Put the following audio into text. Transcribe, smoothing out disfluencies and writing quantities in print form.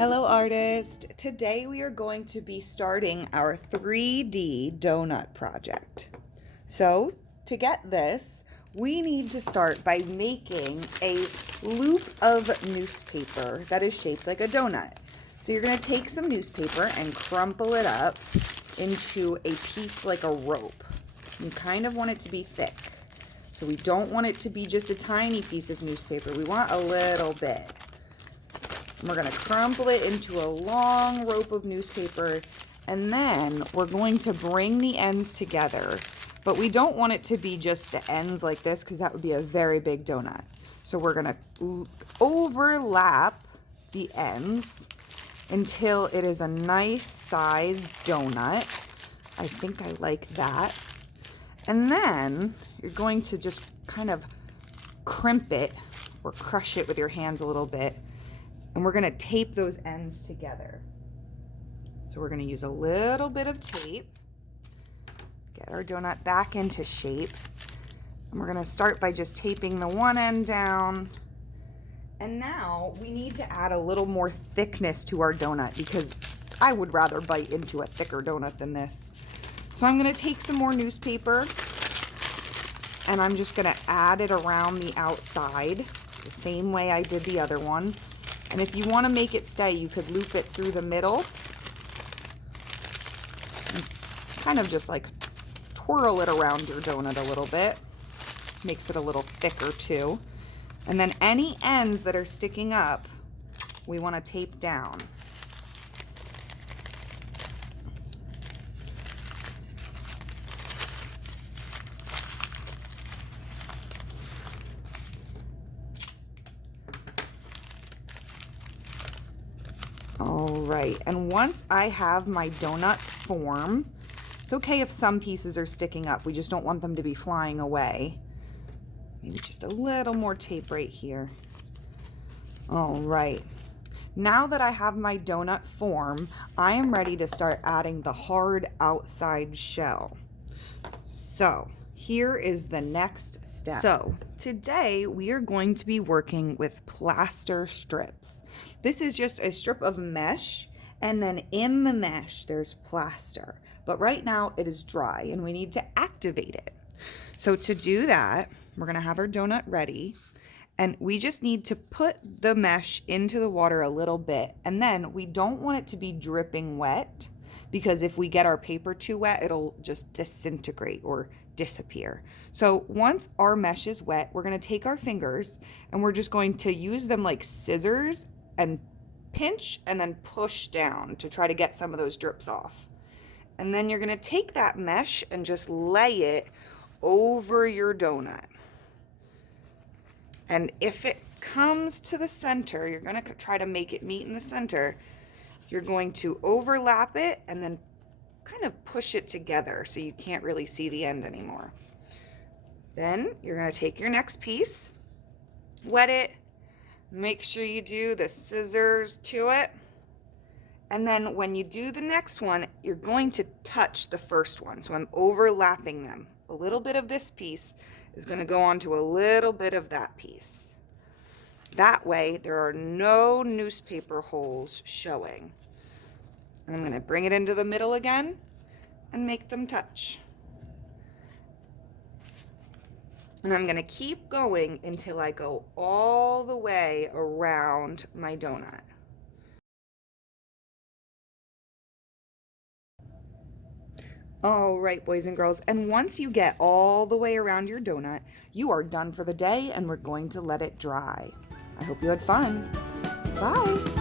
Hello artist! Today we are going to be starting our 3D donut project. So to get this, we need to start by making a loop of newspaper that is shaped like a donut. So you're going to take some newspaper and crumple it up into a piece like a rope. You kind of want it to be thick. So we don't want it to be just a tiny piece of newspaper. We want a little bit. And we're going to crumple it into a long rope of newspaper, and then we're going to bring the ends together. But we don't want it to be just the ends like this, because that would be a very big donut. So we're going to overlap the ends until it is a nice sized donut. I think I like that. And then you're going to just kind of crimp it or crush it with your hands a little bit. And we're going to tape those ends together. So we're going to use a little bit of tape. Get our donut back into shape. And we're going to start by just taping the one end down. And now we need to add a little more thickness to our donut, because I would rather bite into a thicker donut than this. So I'm going to take some more newspaper and I'm just going to add it around the outside the same way I did the other one. And if you want to make it stay, you could loop it through the middle and kind of just like twirl it around your donut a little bit. Makes it a little thicker too. And then any ends that are sticking up, we want to tape down. All right, and once I have my donut form, it's okay if some pieces are sticking up. We just don't want them to be flying away. Maybe just a little more tape right here. All right, now that I have my donut form, I am ready to start adding the hard outside shell. So here is the next step. So today we are going to be working with plaster strips. This is just a strip of mesh, and then in the mesh there's plaster. But right now it is dry and we need to activate it. So to do that, we're gonna have our donut ready, and we just need to put the mesh into the water a little bit, and then we don't want it to be dripping wet, because if we get our paper too wet, it'll just disintegrate or disappear. So once our mesh is wet, we're gonna take our fingers and we're just going to use them like scissors and pinch and then push down to try to get some of those drips off. And then you're gonna take that mesh and just lay it over your donut. And if it comes to the center, you're gonna try to make it meet in the center. You're going to overlap it and then kind of push it together so you can't really see the end anymore. Then you're gonna take your next piece, wet it, make sure you do the scissors to it. And then when you do the next one, you're going to touch the first one. So I'm overlapping them. A little bit of this piece is going to go onto a little bit of that piece. That way there are no newspaper holes showing. And I'm going to bring it into the middle again and make them touch. And I'm going to keep going until I go all the way around my donut. All right, boys and girls, and once you get all the way around your donut, you are done for the day, and we're going to let it dry. I hope you had fun. Bye.